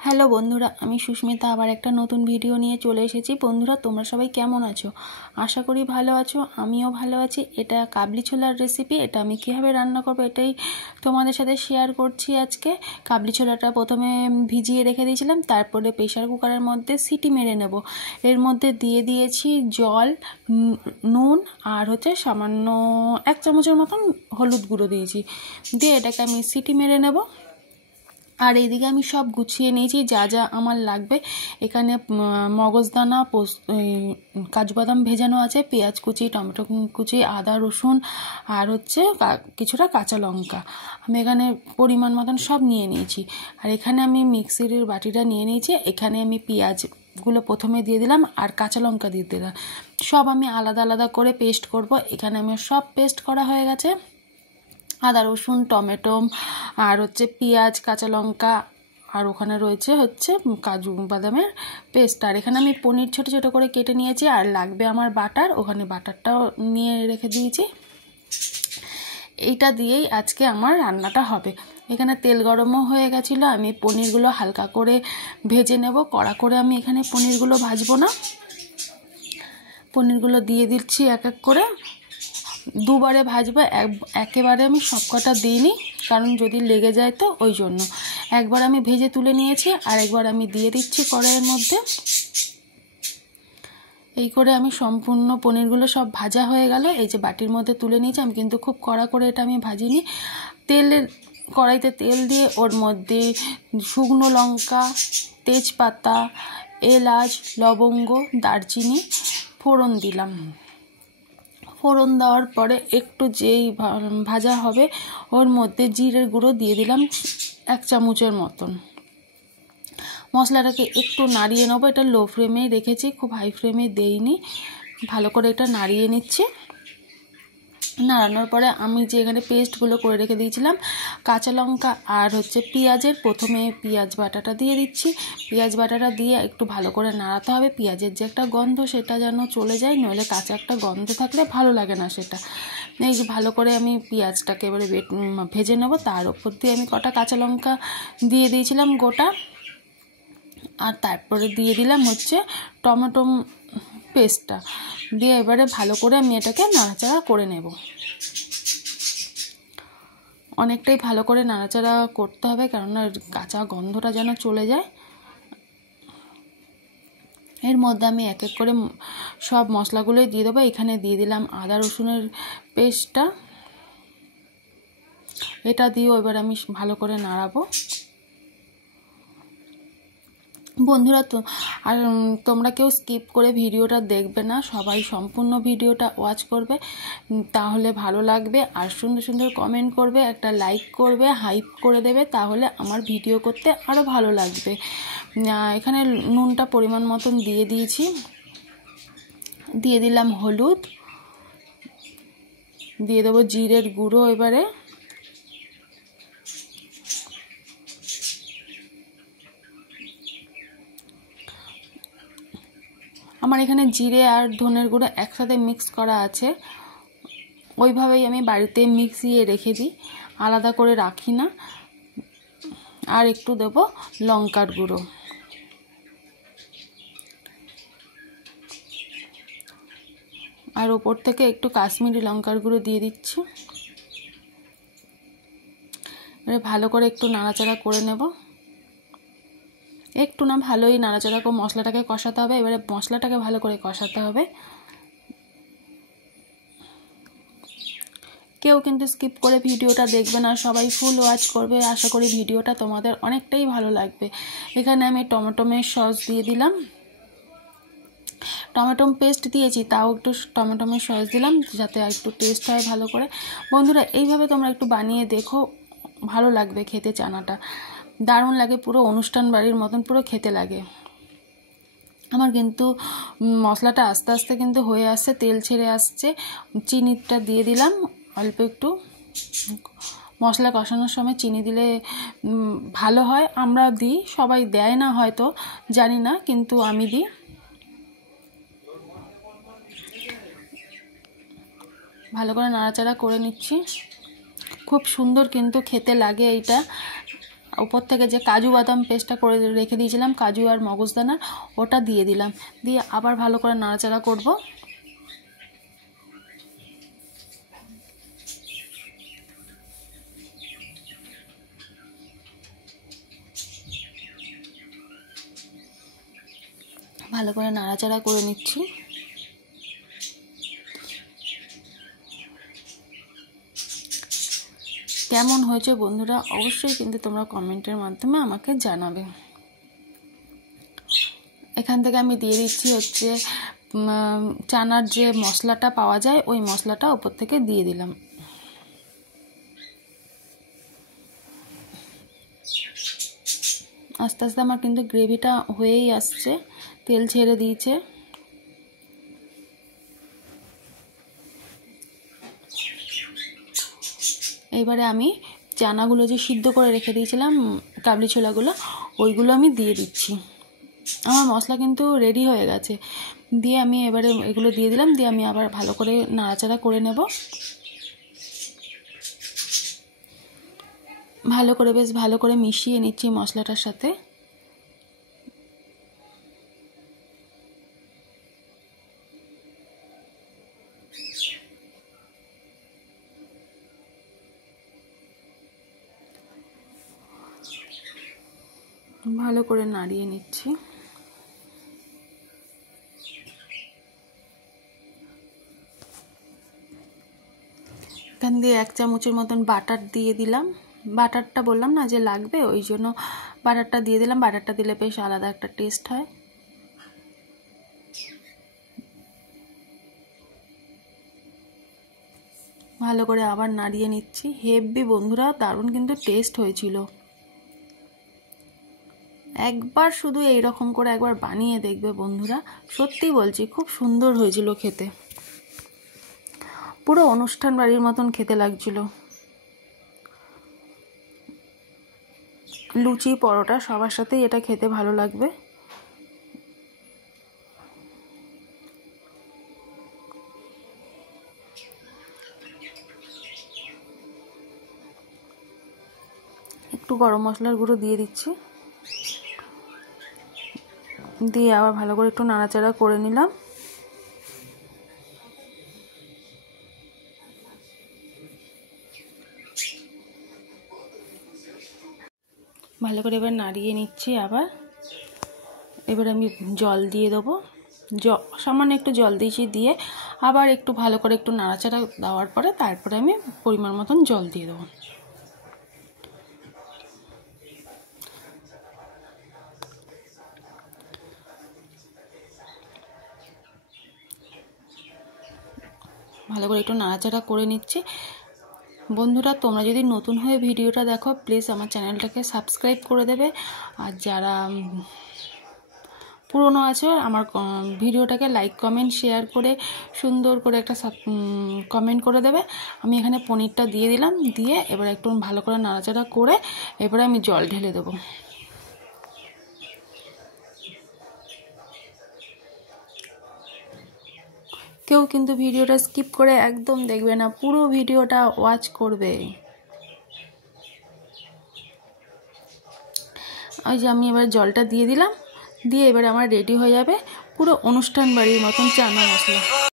Hello বন্ধুরা, আমি সুস্মিতা আবার একটা নতুন ভিডিও নিয়ে চলে এসেছি। বন্ধুরা, তোমরা সবাই কেমন আছো? আশা করি ভালো আছো, আমিও ভালো আছি। এটা কাবলি ছোলার রেসিপি। এটা আমি কীভাবে রান্না করবো এটাই তোমাদের সাথে শেয়ার করছি আজকে। কাবলি ছোলাটা প্রথমে ভিজিয়ে রেখে দিয়েছিলাম, তারপরে প্রেশার কুকারের মধ্যে সিটি মেরে নেব। এর মধ্যে দিয়ে দিয়েছি জল, নুন আর সামান্য 1 চামচের মতন হলুদ গুঁড়ো দিয়েছি। দিয়ে এটাকে আমি সিটি মেরে নেব। আর এইদিকে আমি সব গুছিয়ে নিয়েছি যা যা আমার লাগবে। এখানে মগজদানা, কাজু বাদাম ভেজানো আছে, পেঁয়াজ কুচি, টমেটো কুচি, আদা রসুন আর কিছুটা কাঁচা লঙ্কা। আমি এখানে পরিমাণ মতন সব নিয়ে নিয়েছি। আর এখানে আমি মিক্সির বাটিটা নিয়ে নিয়েছি। এখানে আমি পেঁয়াজগুলো প্রথমে দিয়ে দিলাম আর কাঁচা লঙ্কা দিয়ে দিলাম। সব আমি আলাদা আলাদা করে পেস্ট করব। এখানে আমি সব পেস্ট করা হয়ে গেছে। আদা রসুন, টমেটো আর পেঁয়াজ, কাঁচা লঙ্কা আর ওখানে রয়েছে কাজু বাদামের পেস্ট। আর এখানে আমি পনির ছোটো ছোটো করে কেটে নিয়েছি। আর লাগবে আমার বাটার, ওখানে বাটারটাও নিয়ে রেখে দিয়েছি। এইটা দিয়েই আজকে আমার রান্নাটা হবে। এখানে তেল গরমও হয়ে গেছিলো। আমি পনিরগুলো হালকা করে ভেজে নেব। কড়া করে আমি এখানে পনিরগুলো ভাজবো না। পনিরগুলো দিয়ে দিচ্ছি এক এক করে। দুবারে ভাজবো, একেবারে আমি সব কটা দিইনি, কারণ যদি লেগে যায় তো ওই জন্য। একবার আমি ভেজে তুলে নিয়েছি আর একবার আমি দিয়ে দিচ্ছি কড়াইয়ের মধ্যে। এই করে আমি সম্পূর্ণ পনিরগুলো সব ভাজা হয়ে গেল। এই যে বাটির মধ্যে তুলে নিয়েছি। আমি কিন্তু খুব কড়া করে এটা আমি ভাজিনি। কড়াইতে তেল দিয়ে ওর মধ্যে শুকনো লঙ্কা, তেজপাতা, এলাচ, লবঙ্গ, দারচিনি ফোড়ন দিলাম। ফোড়ন দেওয়ার পরে একটু যেই ভাজা হবে ওর মধ্যে জিরের গুঁড়ো দিয়ে দিলাম 1 চামচের মতন। মশলাটাকে একটু নাড়িয়ে নেবো। এটা লো ফ্লেমে রেখেছি, খুব হাই ফ্লেমে দেইনি। ভালো করে এটা নাড়িয়ে নিচ্ছি। নাড়ানোর পরে আমি যে এখানে পেস্টগুলো করে রেখে দিয়েছিলাম কাঁচা লঙ্কা আর পেঁয়াজের, প্রথমে পেঁয়াজ বাটাটা দিয়ে দিচ্ছি। পেঁয়াজ বাটাটা দিয়ে একটু ভালো করে নাড়াতে হবে। পেঁয়াজের যে একটা গন্ধ সেটা যেন চলে যায়, নইলে কাঁচা একটা গন্ধ থাকলে ভালো লাগে না সেটা। এই যে ভালো করে আমি পেঁয়াজটাকে এবারে ভেজে নেব। তার উপর দিয়ে আমি কটা কাঁচা লঙ্কা দিয়ে দিয়েছিলাম গোটা। আর তারপরে দিয়ে দিলাম টমেটো পেস্টটা দিয়ে এবারে ভালো করে আমি এটাকে নাড়াচাড়া করে নেব। অনেকটাই ভালো করে নাড়াচাড়া করতে হবে, কেননা কাঁচা গন্ধটা যেন চলে যায়। এর মধ্যে আমি এক এক করে সব মশলাগুলোই দিয়ে দেবো। এখানে দিয়ে দিলাম আদা রসুনের পেস্টটা। এটা দিয়েও এবার আমি ভালো করে নাড়াবো। বন্ধুরা, আর তোমরা কেউ স্কিপ করে ভিডিওটা দেখবে না, সবাই সম্পূর্ণ ভিডিওটা ওয়াচ করবে, তাহলে ভালো লাগবে। আর সুন্দর সুন্দর কমেন্ট করবে, একটা লাইক করবে, হাইপ করে দেবে, তাহলে আমার ভিডিও করতে আরও ভালো লাগবে। এখানে নুনটা পরিমাণ মতন দিয়ে দিয়েছি। দিয়ে দিলাম হলুদ, দিয়ে দেবো জিরের গুঁড়ো। এবারে আমার এখানে জিরে আর ধনের গুঁড়ো একসাথে মিক্স করা আছে, ওইভাবেই আমি বাড়িতে মিক্সিয়ে রেখে দিই, আলাদা করে রাখি না। আর একটু দেব লঙ্কার গুঁড়ো। আর ওপর থেকে একটু কাশ্মীরি লঙ্কার গুঁড়ো দিয়ে দিচ্ছি। এবারে ভালো করে একটু নাড়াচাড়া করে নেব। একটু না, ভালোই নাড়াচাড়া করে মশলাটাকে কষাতে হবে। এবারে মশলাটাকে ভালো করে কষাতে হবে। কেউ কিন্তু স্কিপ করে ভিডিওটা দেখবে না, সবাই ফুল ওয়াচ করবে। আশা করি ভিডিওটা তোমাদের অনেকটাই ভালো লাগবে। এখানে আমি টমেটোমের সস দিয়ে দিলাম। টমেটো পেস্ট দিয়েছি, তাও একটু টমেটোমের সস দিলাম যাতে একটু টেস্ট হয় ভালো করে। বন্ধুরা, এইভাবে তোমরা একটু বানিয়ে দেখো, ভালো লাগবে খেতে। চানাটা দারুণ লাগে, পুরো অনুষ্ঠান বাড়ির মতন পুরো খেতে লাগে। আমার কিন্তু মশলাটা আস্তে আস্তে কিন্তু হয়ে আসছে, তেল ছেড়ে আসছে। চিনিটা দিয়ে দিলাম অল্প একটু। মশলা কষানোর সময় চিনি দিলে ভালো হয়, আমরা দিই, সবাই দেয় না হয়তো, জানি না, কিন্তু আমি দিই। ভালো করে নাড়াচাড়া করে নিচ্ছি। খুব সুন্দর কিন্তু খেতে লাগে এইটা। উপর থেকে যে কাজু বাদাম পেস্টটা করে রেখে দিয়েছিলাম, কাজু আর মগজদানা, ওটা দিয়ে দিলাম। দিয়ে আবার ভালো করে নাড়াচাড়া করব। ভালো করে নাড়াচাড়া করে নিচ্ছি। কেমন হয়েছে বন্ধুরা অবশ্যই কিন্তু তোমরা কমেন্টের মাধ্যমে আমাকে জানাবে। এখান থেকে আমি দিয়ে দিচ্ছি হচ্ছে চানার যে মশলাটা পাওয়া যায়, ওই মশলাটা উপর থেকে দিয়ে দিলাম। আস্তে আস্তে আমার কিন্তু গ্রেভিটা হয়েই আসছে, তেল ছেড়ে দিয়েছে। এবারে আমি চানাগুলো যে সিদ্ধ করে রেখে দিয়েছিলাম, কাবলি ছোলাগুলো, ওইগুলো আমি দিয়ে দিচ্ছি। আমার মশলা কিন্তু রেডি হয়ে গেছে। দিয়ে আমি এবারে এগুলো দিয়ে দিলাম। দিয়ে আমি আবার ভালো করে নাড়াচাড়া করে নেব। ভালো করে বেশ ভালো করে মিশিয়ে নিচ্ছি মশলাটার সাথে। ভালো করে নাড়িয়ে নিচ্ছি। এখান দিয়ে 1 চামচের মতন বাটার দিয়ে দিলাম। বাটারটা বললাম না যে লাগবে, ওই জন্য বাটারটা দিয়ে দিলাম। বাটারটা দিলে বেশ আলাদা একটা টেস্ট হয়। ভালো করে আবার নাড়িয়ে নিচ্ছি। হেভি বন্ধুরা, দারুণ কিন্তু টেস্ট হয়েছিল। একবার শুধু এই রকম করে একবার বানিয়ে দেখবে বন্ধুরা, সত্যি বলছি খুব সুন্দর হয়েছিল খেতে। পুরো অনুষ্ঠান বাড়ির মতন খেতে লাগছিল। লুচি পরোটা সবার সাথেই এটা খেতে ভালো লাগবে। একটু গরম মশলার গুঁড়ো দিয়ে দিচ্ছি। দিয়ে আবার ভালো করে একটু নাড়াচাড়া করে নিলাম। ভালো করে এবার নাড়িয়ে নিচ্ছি। এবার আমি জল দিয়ে দেবো। সামান্য একটু জল দিয়েছি। দিয়ে আবার একটু ভালো করে একটু নাড়াচাড়া দেওয়ার পরে তারপরে আমি পরিমাণ মতন জল দিয়ে দেবো। ভালো করে একটু নাড়াচাড়া করে নিচ্ছি। বন্ধুরা তোমরা যদি নতুন হয়ে ভিডিওটা দেখো, প্লিজ আমার চ্যানেলটাকে সাবস্ক্রাইব করে দেবে। আর যারা পুরনো আছে আমার ভিডিওটাকে লাইক কমেন্ট শেয়ার করে সুন্দর করে একটা কমেন্ট করে দেবে। আমি এখানে পনিরটা দিয়ে দিলাম। দিয়ে এবার একটু ভালো করে নাড়াচাড়া করে এবারে আমি জল ঢেলে দেবো। কেউ কিন্তু ভিডিওটা স্কিপ করে একদম দেখবে না, পুরো ভিডিওটা ওয়াচ করবে। ওই যে আমি এবার জলটা দিয়ে দিলাম। দিয়ে এবারে আমার রেডি হয়ে যাবে পুরো অনুষ্ঠান বাড়ির মতন চানা মশলা।